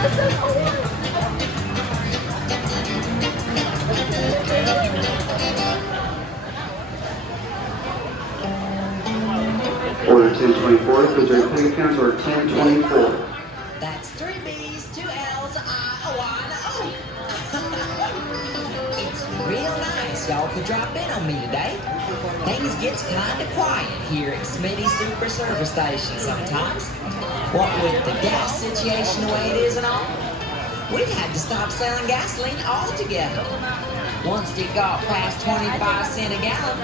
Order 1024, the direct pay accounts are 1024. That's 3 B's, 2 L's, I, 1 O. It's real nice y'all could drop in on me today. Things gets kind of quiet here at Smitty's Super Service Station sometimes. What with the gas situation the way it is and all, we've had to stop selling gasoline altogether. Once it got past 25 cents a gallon,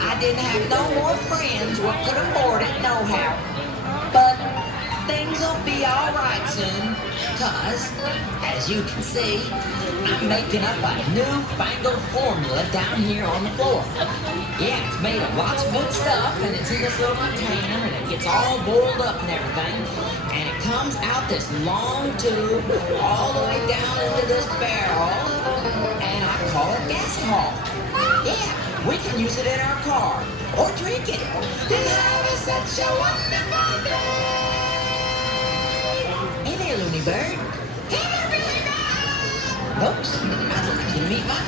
I didn't have no more friends what could afford it nohow. But things will be alright soon, cause, as you can see, I'm making up a newfangled formula down here on the floor. Yeah, it's made of lots of good stuff, and it's in this little container, and it gets all boiled up and everything, and it comes out this long tube all the way down into this barrel, and I call it gasohol. Yeah, we can use it in our car, or drink it, and have such a wonderful day. Hey there, Looney Bird. Hey there, Billy Bird. Folks, I'd like you to meet my friend.